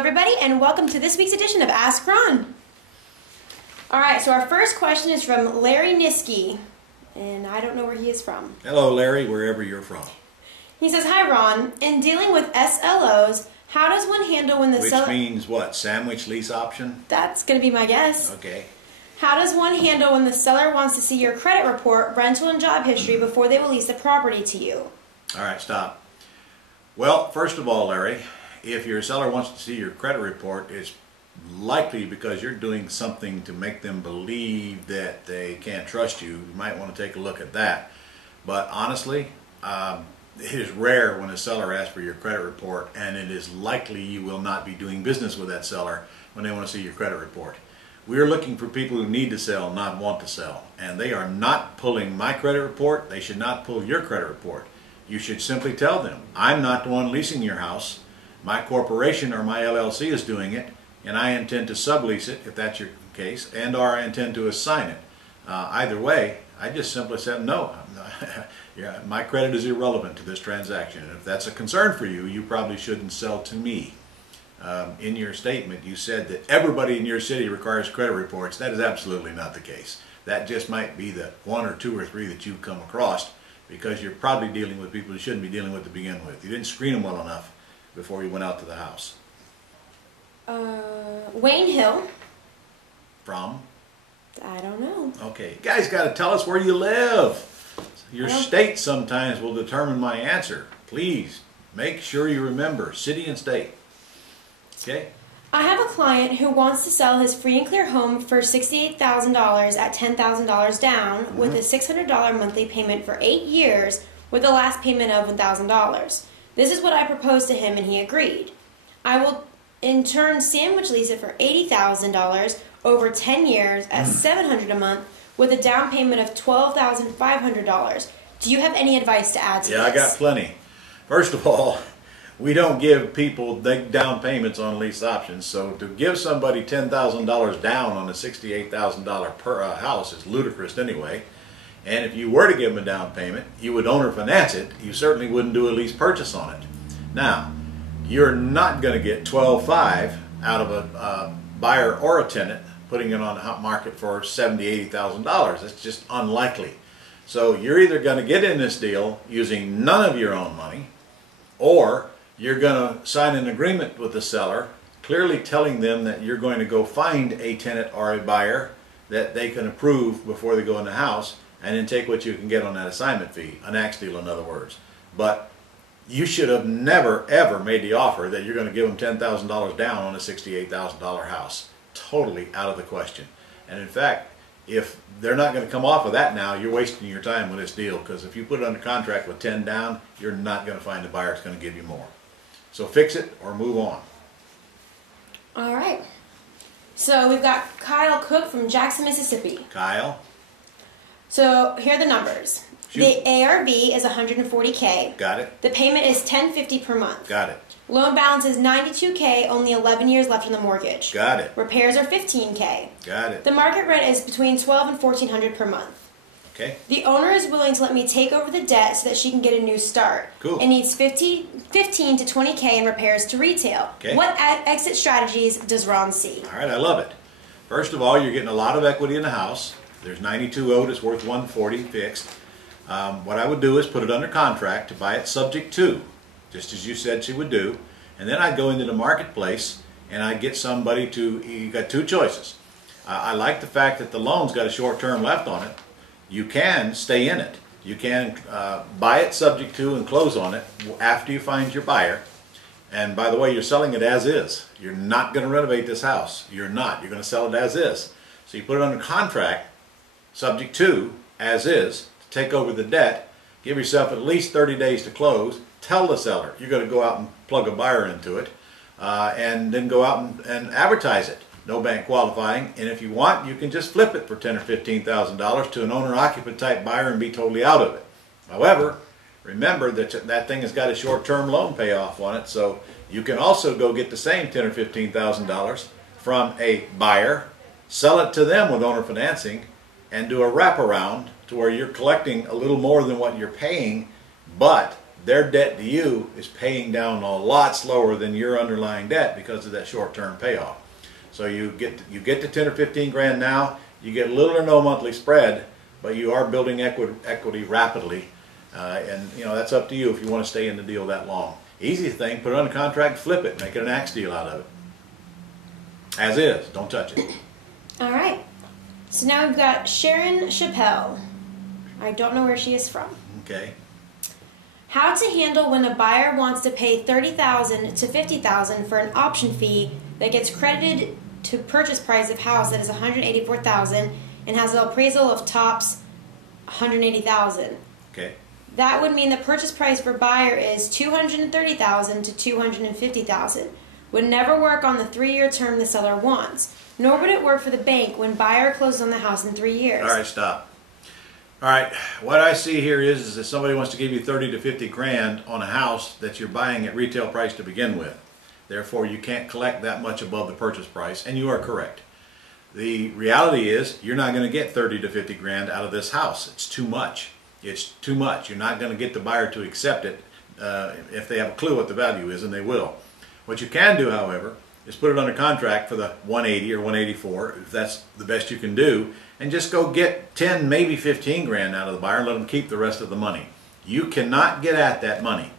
everybody, and welcome to this week's edition of Ask Ron. Alright, so our first question is from Larry Niski, and I don't know where he is from. Hello, Larry, wherever you're from. He says, "Hi, Ron. In dealing with SLOs, how does one handle when the seller..." Which means what? Sandwich lease option? That's going to be my guess. Okay. "How does one handle when the seller wants to see your credit report, rental, and job history before they release the property to you?" All right, stop. Well, first of all, Larry, if your seller wants to see your credit report, it's likely because you're doing something to make them believe that they can't trust you. You might want to take a look at that. But honestly, it is rare when a seller asks for your credit report, and it is likely you will not be doing business with that seller when they want to see your credit report. We're looking for people who need to sell, not want to sell. And they are not pulling my credit report. They should not pull your credit report. You should simply tell them, I'm not the one leasing your house. My corporation or my LLC is doing it, and I intend to sublease it, if that's your case, and or I intend to assign it. Either way, I just simply said, no, yeah, my credit is irrelevant to this transaction. And if that's a concern for you, you probably shouldn't sell to me. In your statement, you said that everybody in your city requires credit reports. That is absolutely not the case. That just might be the one or two or three that you've come across, because you're probably dealing with people you shouldn't be dealing with to begin with. You didn't screen them well enough before you went out to the house. Wayne Hill. From? I don't know. Okay, you guys got to tell us where you live. Your state sometimes will determine my answer. Please, make sure you remember city and state. Okay? I have a client who wants to sell his free and clear home for $68,000 at $10,000 down with a $600 monthly payment for 8 years with a last payment of $1,000. This is what I proposed to him and he agreed. I will in turn sandwich lease it for $80,000 over 10 years at $700 a month with a down payment of $12,500. Do you have any advice to add to this? Yeah, I got plenty. First of all, we don't give people down payments on lease options, so to give somebody $10,000 down on a $68,000 per house is ludicrous anyway. And if you were to give them a down payment, you would owner finance it. You certainly wouldn't do a lease purchase on it. Now, you're not going to get $12,500 out of a buyer or a tenant putting it on the market for $70,000, $80,000. It's just unlikely. So you're either going to get in this deal using none of your own money, or you're going to sign an agreement with the seller, clearly telling them that you're going to go find a tenant or a buyer that they can approve before they go in the house, and then take what you can get on that assignment fee, an axe deal in other words. But you should have never ever made the offer that you're going to give them $10,000 down on a $68,000 house. Totally out of the question. And in fact, if they're not going to come off of that now, you're wasting your time with this deal, because if you put it under contract with 10 down, you're not going to find a buyer that's going to give you more. So fix it or move on. All right. So we've got Kyle Cook from Jackson, Mississippi. Kyle? So here are the numbers. Shoot. The ARV is $140K. Got it. The payment is $1050 per month. Got it. Loan balance is $92K, only 11 years left on the mortgage. Got it. Repairs are $15K. Got it. The market rent is between $1,200 and $1,400 per month. Okay. The owner is willing to let me take over the debt so that she can get a new start. Cool. It needs $15 to $20K in repairs to retail. Okay. What exit strategies does Ron see? All right, I love it. First of all, you're getting a lot of equity in the house. There's 92 owed, it's worth 140 fixed. What I would do is put it under contract to buy it subject to, just as you said she would do. And then I'd go into the marketplace and I'd get somebody to, you got two choices. I like the fact that the loan's got a short term left on it. You can stay in it. You can buy it subject to and close on it after you find your buyer. And by the way, you're selling it as is. You're not going to renovate this house. You're not. You're going to sell it as is. So you put it under contract subject to, as is, to take over the debt. Give yourself at least 30 days to close. Tell the seller you're going to go out and plug a buyer into it, and then go out and advertise it. No bank qualifying, and if you want, you can just flip it for $10,000 or $15,000 to an owner-occupant type buyer and be totally out of it. However, remember that that thing has got a short-term loan payoff on it, so you can also go get the same $10,000 or $15,000 from a buyer, sell it to them with owner financing, and do a wraparound to where you're collecting a little more than what you're paying, but their debt to you is paying down a lot slower than your underlying debt because of that short-term payoff. So you get to 10 or 15 grand now. You get little or no monthly spread, but you are building equity rapidly, and that's up to you if you want to stay in the deal that long. Easy thing: put it under contract, flip it, make it an axe deal out of it. As is, don't touch it. All right. So now we've got Sharon Chappelle. I don't know where she is from. Okay. How to handle when a buyer wants to pay $30,000 to $50,000 for an option fee that gets credited to purchase price of house that is $184,000 and has an appraisal of tops $180,000. Okay. That would mean the purchase price for buyer is $230,000 to $250,000. Would never work on the 3-year term the seller wants, nor would it work for the bank when buyer closes on the house in 3 years. All right, stop. All right, what I see here is that somebody wants to give you 30 to 50 grand on a house that you're buying at retail price to begin with. Therefore, you can't collect that much above the purchase price, and you are correct. The reality is you're not going to get 30 to 50 grand out of this house. It's too much. It's too much. You're not going to get the buyer to accept it if they have a clue what the value is, and they will. What you can do, however, is put it under contract for the 180 or 184, if that's the best you can do, and just go get 10, maybe 15 grand out of the buyer and let them keep the rest of the money. You cannot get at that money.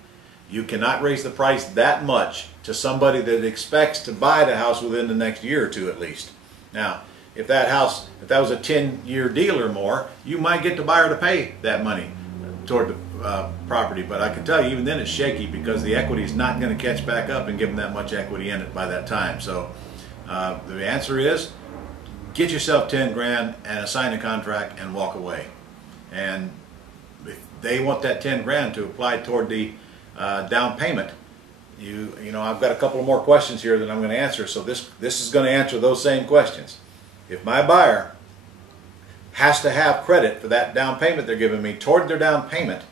You cannot raise the price that much to somebody that expects to buy the house within the next year or two at least. Now, if that was a 10-year deal or more, you might get the buyer to pay that money toward the property, but I can tell you even then it's shaky because the equity is not going to catch back up and give them that much equity in it by that time. So the answer is get yourself 10 grand and sign a contract and walk away. And if they want that 10 grand to apply toward the down payment, I've got a couple of more questions here that I'm going to answer, so this is going to answer those same questions. If my buyer has to have credit for that down payment they're giving me toward their down payment,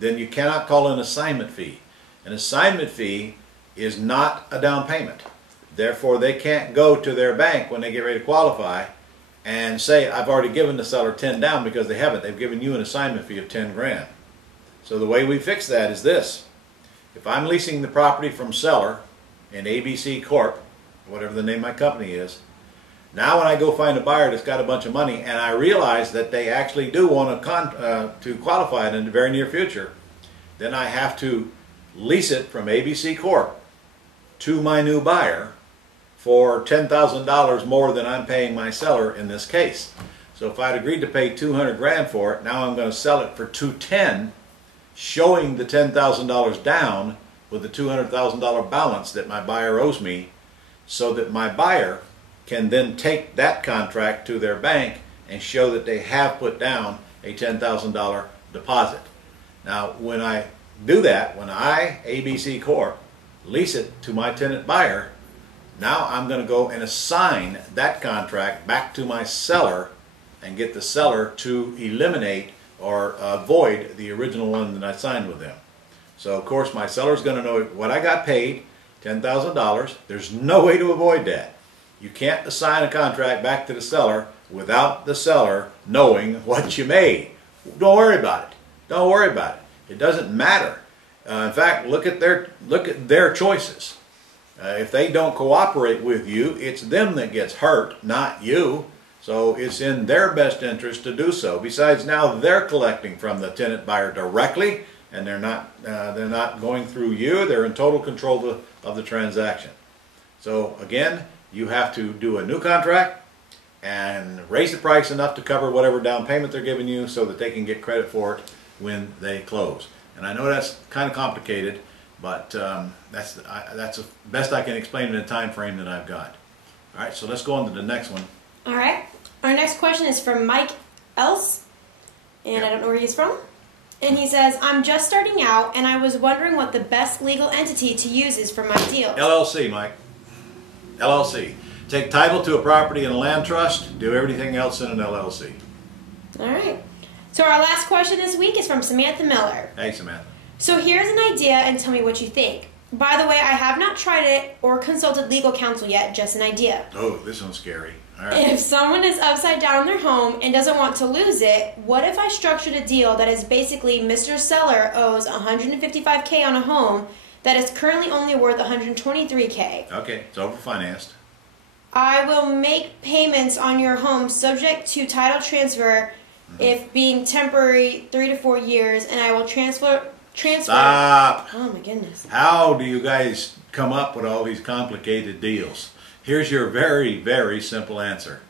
then you cannot call an assignment fee. An assignment fee is not a down payment. Therefore, they can't go to their bank when they get ready to qualify and say, I've already given the seller 10 down, because they haven't. They've given you an assignment fee of 10 grand. So the way we fix that is this. If I'm leasing the property from seller in ABC Corp., whatever the name of my company is, now when I go find a buyer that's got a bunch of money and I realize that they actually do want to qualify it in the very near future, then I have to lease it from ABC Corp. To my new buyer for $10,000 more than I'm paying my seller in this case. So if I'd agreed to pay 200 grand for it, now I'm going to sell it for 210, showing the $10,000 down with the $200,000 balance that my buyer owes me, so that my buyer can then take that contract to their bank and show that they have put down a $10,000 deposit. Now, when I do that, when I, ABC Corp., lease it to my tenant buyer, now I'm going to go and assign that contract back to my seller and get the seller to eliminate or void the original one that I signed with them. So, of course, my seller's going to know what I got paid, $10,000. There's no way to avoid that. You can't assign a contract back to the seller without the seller knowing what you made. Don't worry about it. Don't worry about it. It doesn't matter. In fact, look at their choices. If they don't cooperate with you, it's them that gets hurt, not you. So it's in their best interest to do so. Besides, now they're collecting from the tenant buyer directly, and they're not going through you. They're in total control of the transaction. So again, you have to do a new contract and raise the price enough to cover whatever down payment they're giving you so that they can get credit for it when they close. And I know that's kind of complicated, but that's the best I can explain in the time frame that I've got. All right, so let's go on to the next one. All right. Our next question is from Mike Else, and I don't know where he's from. And he says, I'm just starting out, and I was wondering what the best legal entity to use is for my deal. LLC, Mike. LLC. Take title to a property in a land trust. Do everything else in an LLC. All right. So our last question this week is from Samantha Miller. Hey, Samantha. So here's an idea and tell me what you think. By the way, I have not tried it or consulted legal counsel yet, just an idea. Oh, this one's scary. All right. If someone is upside down in their home and doesn't want to lose it, what if I structured a deal that is basically Mr. Seller owes $155K on a home that is currently only worth $123K? Okay, it's overfinanced. I will make payments on your home subject to title transfer if being temporary 3 to 4 years, and I will transfer. Stop. Oh my goodness. How do you guys come up with all these complicated deals? Here's your very, very simple answer.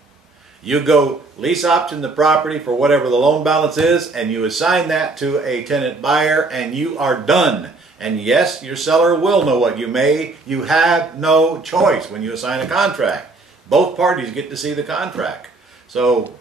You go lease option the property for whatever the loan balance is, and you assign that to a tenant buyer, and you are done. And yes, your seller will know what you made. You have no choice when you assign a contract. Both parties get to see the contract. So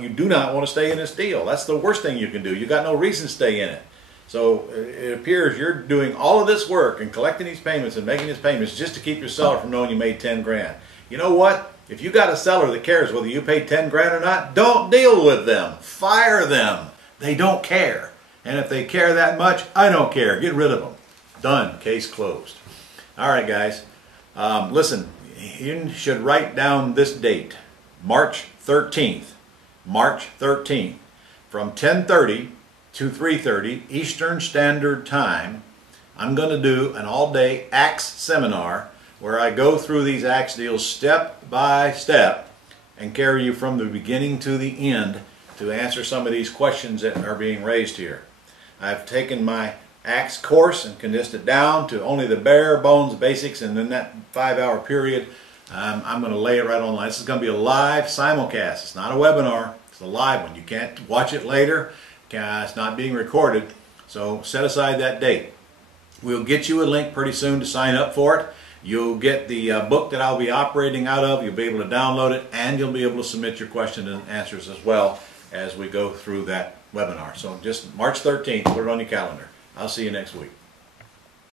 you do not want to stay in this deal. That's the worst thing you can do. You got no reason to stay in it. So it appears you're doing all of this work and collecting these payments and making these payments just to keep your seller from knowing you made 10 grand. You know what? If you got a seller that cares whether you paid 10 grand or not, don't deal with them. Fire them. They don't care. And if they care that much, I don't care. Get rid of them. Done. Case closed. All right, guys. Listen, you should write down this date, March 13th. March 13th, from 10:30 to 3:30 Eastern Standard Time. I'm going to do an all-day AX seminar where I go through these AX deals step by step and carry you from the beginning to the end to answer some of these questions that are being raised here. I've taken my AX course and condensed it down to only the bare bones basics, and in that 5-hour period I'm going to lay it right online. This is going to be a live simulcast. It's not a webinar. It's a live one. You can't watch it later. It's not being recorded. So set aside that date. We'll get you a link pretty soon to sign up for it. You'll get the book that I'll be operating out of. You'll be able to download it, and you'll be able to submit your questions and answers as well as we go through that webinar. So just March 13th, put it on your calendar. I'll see you next week.